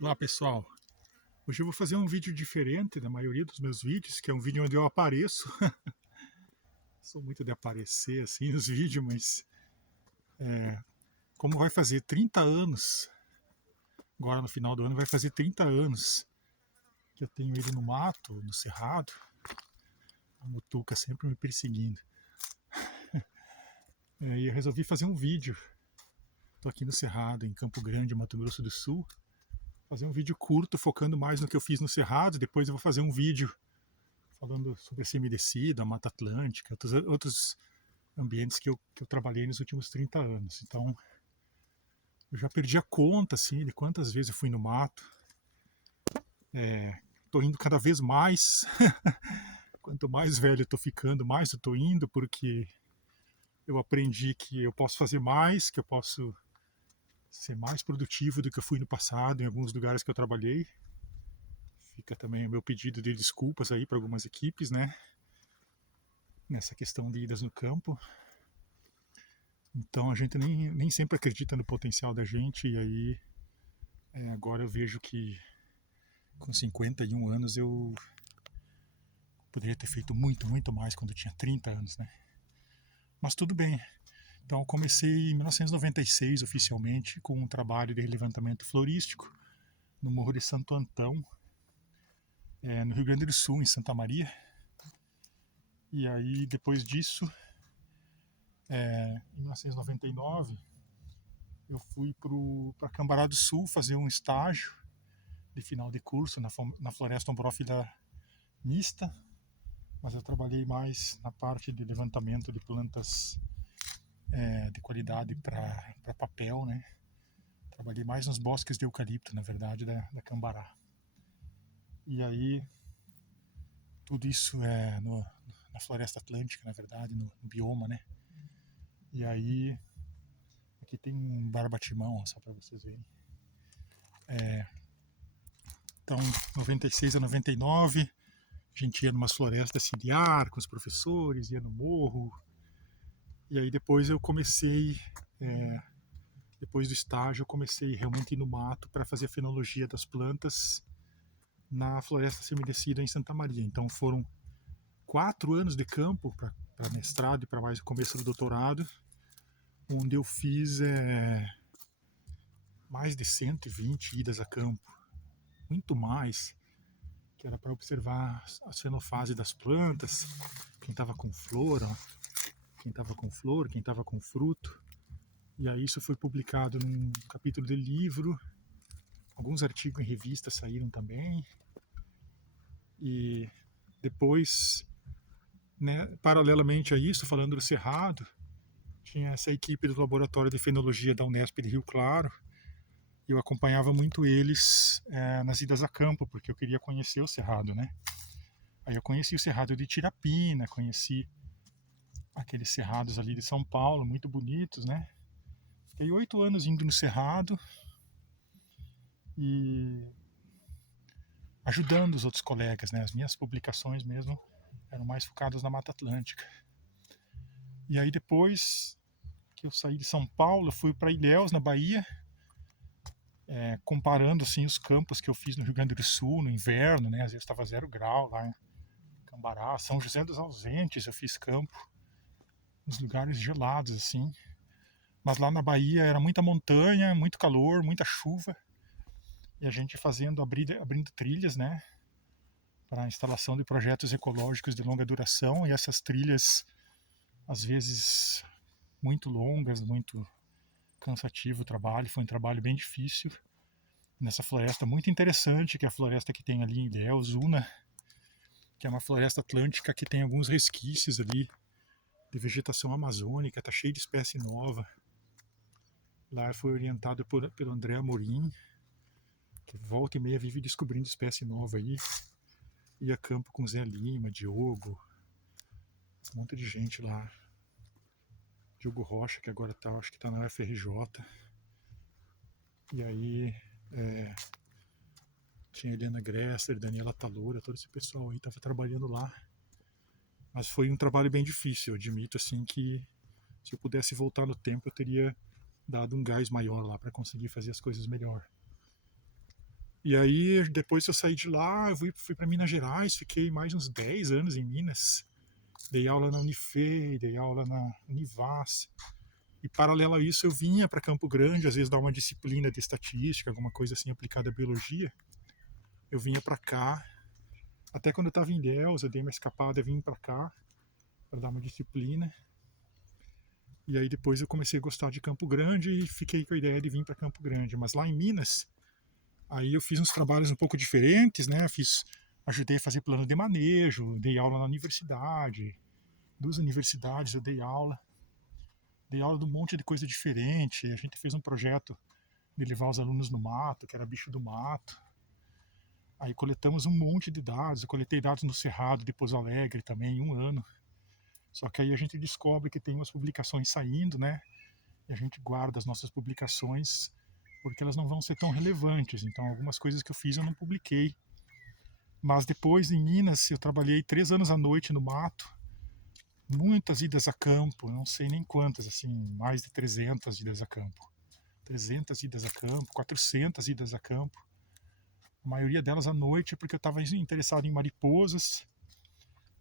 Olá pessoal, hoje eu vou fazer um vídeo diferente da maioria dos meus vídeos, que é um vídeo onde eu apareço. Sou muito de aparecer assim nos vídeos, mas como vai fazer 30 anos, agora no final do ano vai fazer 30 anos que eu tenho ido no mato, no cerrado, a mutuca sempre me perseguindo. E eu resolvi fazer um vídeo. Estou aqui no cerrado, em Campo Grande, Mato Grosso do Sul. Fazer um vídeo curto, focando mais no que eu fiz no cerrado. Depois eu vou fazer um vídeo falando sobre a semidescida, a Mata Atlântica, outros ambientes que eu trabalhei nos últimos 30 anos. Então, eu já perdi a conta assim, de quantas vezes eu fui no mato. Estou indo cada vez mais. Quanto mais velho eu estou ficando, mais eu estou indo, porque eu aprendi que eu posso fazer mais, que eu posso ser mais produtivo do que eu fui no passado em alguns lugares que eu trabalhei. Fica também o meu pedido de desculpas aí para algumas equipes, né? Nessa questão de idas no campo. Então a gente nem sempre acredita no potencial da gente, e aí agora eu vejo que com 51 anos eu poderia ter feito muito mais quando eu tinha 30 anos, né? Mas tudo bem. Então eu comecei em 1996 oficialmente com um trabalho de levantamento florístico no Morro de Santo Antão, no Rio Grande do Sul, em Santa Maria. E aí depois disso, em 1999, eu fui para Cambará do Sul fazer um estágio de final de curso na Floresta Ombrófila Mista, mas eu trabalhei mais na parte de levantamento de plantas de qualidade para papel, né? Trabalhei mais nos bosques de eucalipto, na verdade, da Cambará. E aí, tudo isso é na Floresta Atlântica, na verdade, no bioma, né? E aí, aqui tem um barbatimão, só para vocês verem. Então, 96 a 99, a gente ia numa floresta ciliar com os professores, ia no morro. E aí depois eu comecei, depois do estágio, eu comecei realmente a ir no mato para fazer a fenologia das plantas na floresta semidescida em Santa Maria. Então foram 4 anos de campo para mestrado e para mais o começo do doutorado, onde eu fiz mais de 120 idas a campo, muito mais, que era para observar as fenofase das plantas, quem estava com flor, quem estava com flor, quem estava com fruto. E aí isso foi publicado num capítulo de livro, alguns artigos em revista saíram também. E depois, né, paralelamente a isso, falando do Cerrado, tinha essa equipe do Laboratório de Fenologia da Unesp de Rio Claro, e eu acompanhava muito eles nas idas a campo, porque eu queria conhecer o Cerrado, né? Aí eu conheci o Cerrado de Tirapina, conheci aqueles cerrados ali de São Paulo, muito bonitos, né? Fiquei 8 anos indo no Cerrado e ajudando os outros colegas, né? As minhas publicações mesmo eram mais focadas na Mata Atlântica. E aí depois que eu saí de São Paulo, fui para Ilhéus, na Bahia, comparando assim os campos que eu fiz no Rio Grande do Sul no inverno, né? Às vezes estava 0 grau lá em Cambará, São José dos Ausentes eu fiz campo, nos lugares gelados assim. Mas lá na Bahia era muita montanha, muito calor, muita chuva, e a gente abrindo trilhas, né? Para a instalação de projetos ecológicos de longa duração, e essas trilhas às vezes muito longas, muito cansativo o trabalho, foi um trabalho bem difícil nessa floresta muito interessante, que é a floresta que tem ali em Ilhéus, Una, que é uma floresta atlântica que tem alguns resquícios ali de vegetação amazônica, tá cheio de espécie nova. Lá foi orientado pelo André Amorim, que volta e meia vive descobrindo espécie nova aí. Ia a campo com Zé Lima, Diogo, um monte de gente lá. Diogo Rocha, que agora tá, acho que tá na UFRJ. E aí tinha Helena Gressler, Daniela Taloura, todo esse pessoal aí tava trabalhando lá. Mas foi um trabalho bem difícil, eu admito assim que se eu pudesse voltar no tempo eu teria dado um gás maior lá para conseguir fazer as coisas melhor. E aí, depois que eu saí de lá, eu fui para Minas Gerais, fiquei mais uns 10 anos em Minas. Dei aula na Unifei, dei aula na Univas. E paralelo a isso, eu vinha para Campo Grande, às vezes dar uma disciplina de estatística, alguma coisa assim aplicada à biologia. Eu vinha para cá. Até quando eu estava em Ilhéus, eu dei uma escapada, vim para cá para dar uma disciplina. E aí depois eu comecei a gostar de Campo Grande e fiquei com a ideia de vir para Campo Grande. Mas lá em Minas, aí eu fiz uns trabalhos um pouco diferentes, né? Ajudei a fazer plano de manejo, dei aula na universidade, 2 universidades eu dei aula de um monte de coisa diferente. A gente fez um projeto de levar os alunos no mato, que era bicho do mato. Aí coletamos um monte de dados, eu coletei dados no Cerrado de Pouso Alegre também, em um ano. Só que aí a gente descobre que tem umas publicações saindo, né? E a gente guarda as nossas publicações porque elas não vão ser tão relevantes. Então, algumas coisas que eu fiz eu não publiquei. Mas depois, em Minas, eu trabalhei 3 anos à noite no mato, muitas idas a campo, não sei nem quantas, assim, mais de 300 idas a campo. 300 idas a campo, 400 idas a campo. A maioria delas à noite, porque eu estava interessado em mariposas.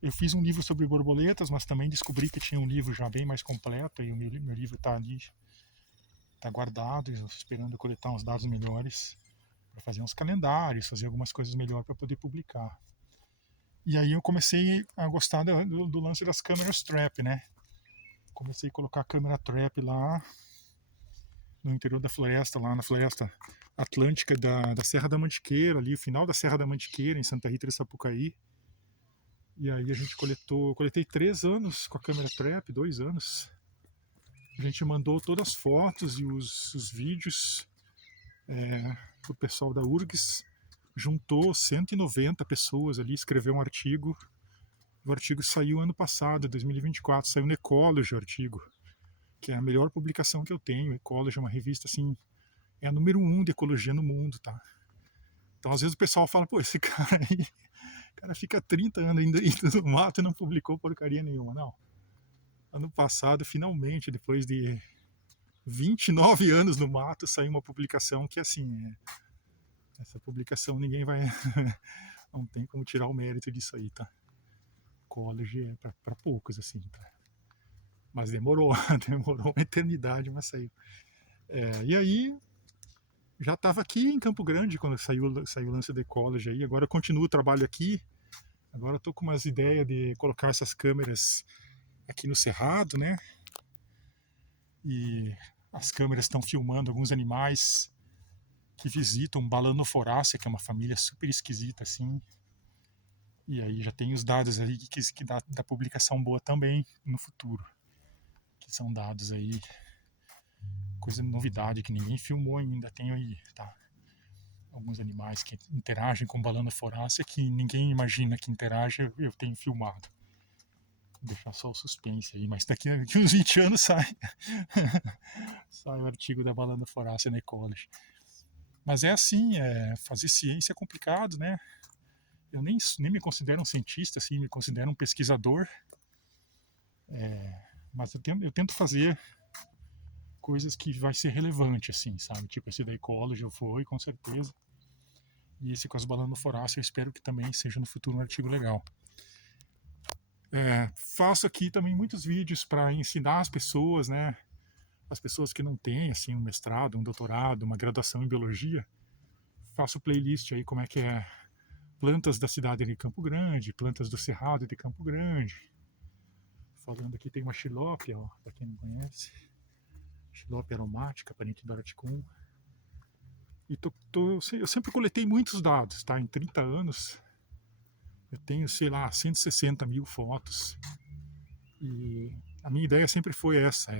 Eu fiz um livro sobre borboletas, mas também descobri que tinha um livro já bem mais completo, e o meu livro está ali, está guardado, esperando eu coletar uns dados melhores para fazer uns calendários, fazer algumas coisas melhor para poder publicar. E aí eu comecei a gostar do lance das câmeras trap, né? Comecei a colocar a câmera trap lá no interior da floresta, lá na floresta atlântica da Serra da Mantiqueira, ali, o final da Serra da Mantiqueira, em Santa Rita de Sapucaí. E aí a gente coletei 3 anos com a câmera trap, 2 anos. A gente mandou todas as fotos e os vídeos pro pessoal da URGS, juntou 190 pessoas ali, escreveu um artigo. O artigo saiu ano passado, 2024, saiu no Ecology o artigo, que é a melhor publicação que eu tenho. Ecology é uma revista assim, é a número 1 de ecologia no mundo, tá? Então às vezes o pessoal fala, pô, esse cara aí, o cara fica 30 anos ainda no mato e não publicou porcaria nenhuma. Não. Ano passado, finalmente, depois de 29 anos no mato, saiu uma publicação que assim, essa publicação ninguém vai, não tem como tirar o mérito disso aí, tá? College é para poucos, assim, tá? Mas demorou, demorou uma eternidade, mas saiu. E aí, já estava aqui em Campo Grande quando saiu o lance do Ecology aí. Agora eu continuo o trabalho aqui. Agora eu tô com umas ideias de colocar essas câmeras aqui no Cerrado, né? E as câmeras estão filmando alguns animais que visitam Balanoforácea, que é uma família super esquisita, assim. E aí já tem os dados aí que dá publicação boa também no futuro. Que são dados aí, coisa novidade que ninguém filmou ainda. Tem aí, tá? Alguns animais que interagem com Balanoforácea que ninguém imagina que interage, eu tenho filmado. Vou deixar só o suspense aí, mas daqui a uns 20 anos sai sai o artigo da Balanoforácea na Ecology. Mas é assim, fazer ciência é complicado, né? Eu nem me considero um cientista, assim, me considero um pesquisador. Mas eu tento fazer coisas que vai ser relevante, assim, sabe? Tipo, esse da Ecology eu fui, com certeza. E esse com as Balanoforáceas eu espero que também seja no futuro um artigo legal. Faço aqui também muitos vídeos para ensinar as pessoas, né? As pessoas que não têm, assim, um mestrado, um doutorado, uma graduação em biologia. Faço playlist aí, como é que é plantas da cidade de Campo Grande, plantas do Cerrado de Campo Grande. Falando aqui tem uma xilópia, ó, para quem não conhece. Xilópia aromática, parente do araticum. E eu sempre coletei muitos dados, tá? Em 30 anos eu tenho, sei lá, 160 mil fotos. E a minha ideia sempre foi essa,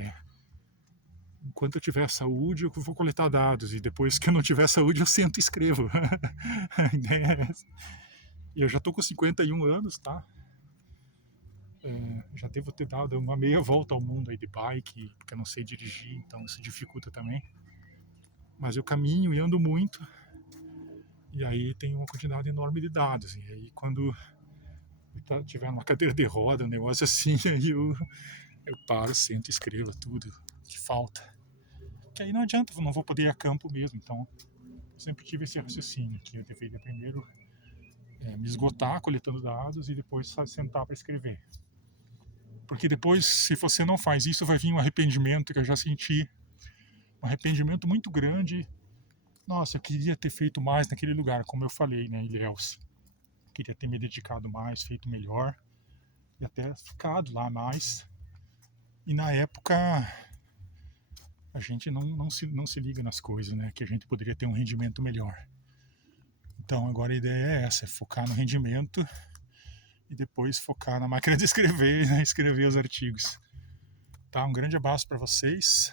enquanto eu tiver saúde eu vou coletar dados, e depois que eu não tiver saúde eu sento e escrevo. A ideia é essa. E eu já tô com 51 anos, tá? Já devo ter dado uma meia volta ao mundo aí de bike, porque eu não sei dirigir, então isso dificulta também. Mas eu caminho e ando muito, e aí tem uma quantidade enorme de dados. E aí quando eu tiver numa cadeira de roda, um negócio assim, aí eu paro, sento e escrevo tudo que falta. Que aí não adianta, eu não vou poder ir a campo mesmo, então sempre tive esse raciocínio, que eu deveria primeiro me esgotar coletando dados e depois sentar para escrever. Porque depois, se você não faz isso, vai vir um arrependimento que eu já senti, um arrependimento muito grande. Nossa, eu queria ter feito mais naquele lugar, como eu falei, né, Ilhéus. Queria ter me dedicado mais, feito melhor e até ficado lá mais. E na época a gente não se liga nas coisas, né, que a gente poderia ter um rendimento melhor. Então agora a ideia é essa, é focar no rendimento e depois focar na máquina de escrever, né, escrever os artigos. Tá, um grande abraço para vocês.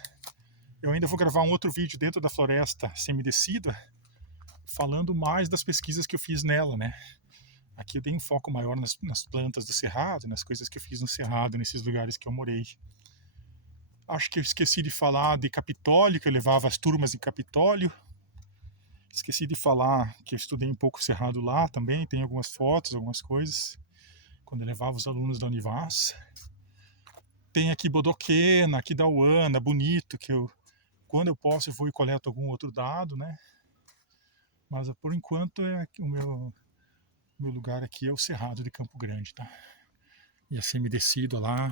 Eu ainda vou gravar um outro vídeo dentro da floresta semidecida, falando mais das pesquisas que eu fiz nela, né? Aqui eu dei um foco maior nas plantas do cerrado, nas coisas que eu fiz no cerrado, nesses lugares que eu morei. Acho que eu esqueci de falar de Capitólio, que eu levava as turmas em Capitólio. Esqueci de falar que eu estudei um pouco o cerrado lá também, tem algumas fotos, algumas coisas, quando eu levava os alunos da Univas. Tem aqui Bodoquena, aqui da Uana, bonito, que eu, quando eu posso, eu vou e coleto algum outro dado, né? Mas por enquanto o meu lugar aqui é o Cerrado de Campo Grande, tá? E a semidecida lá,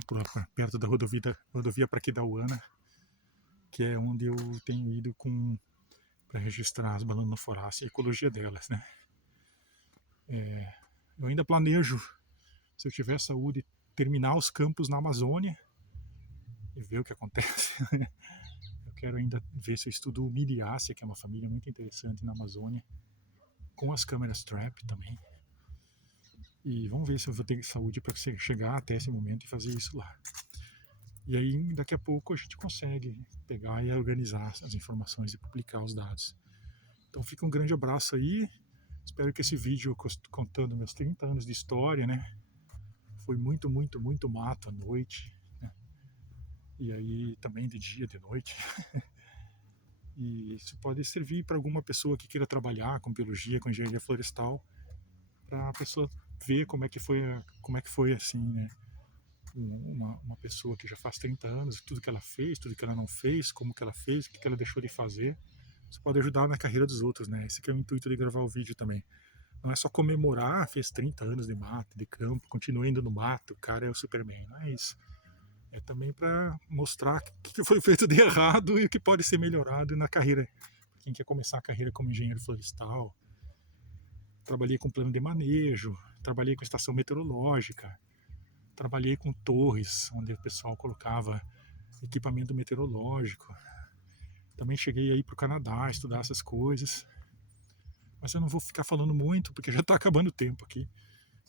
perto da rodovia para Aquidauana, que é onde eu tenho ido para registrar as balanoforáceas e a ecologia delas, né? Eu ainda planejo, se eu tiver saúde, terminar os campos na Amazônia e ver o que acontece. Eu quero ainda ver se eu estudo o Miliácea, que é uma família muito interessante na Amazônia, com as câmeras trap também. E vamos ver se eu vou ter saúde para chegar até esse momento e fazer isso lá. E aí, daqui a pouco, a gente consegue pegar e organizar as informações e publicar os dados. Então fica um grande abraço aí. Espero que esse vídeo contando meus 30 anos de história, né? Foi muito, muito, muito mato à noite, né? E aí também de dia, de noite. E isso pode servir para alguma pessoa que queira trabalhar com biologia, com engenharia florestal, para a pessoa ver como é que foi assim, né? Uma pessoa que já faz 30 anos, tudo que ela fez, tudo que ela não fez, como que ela fez, o que ela deixou de fazer. Isso pode ajudar na carreira dos outros, né? Esse que é o intuito de gravar o vídeo também. Não é só comemorar, fez 30 anos de mato, de campo, continua indo no mato, o cara é o Superman. Não é isso. É também para mostrar o que foi feito de errado e o que pode ser melhorado na carreira. Quem quer começar a carreira como engenheiro florestal. Trabalhei com plano de manejo, trabalhei com estação meteorológica, trabalhei com torres, onde o pessoal colocava equipamento meteorológico. Também cheguei aí para o Canadá, estudar essas coisas. Mas eu não vou ficar falando muito, porque já está acabando o tempo aqui.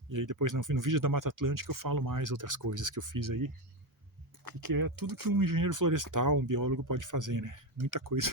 E aí depois no vídeo da Mata Atlântica eu falo mais outras coisas que eu fiz aí. E que é tudo que um engenheiro florestal, um biólogo pode fazer, né? Muita coisa.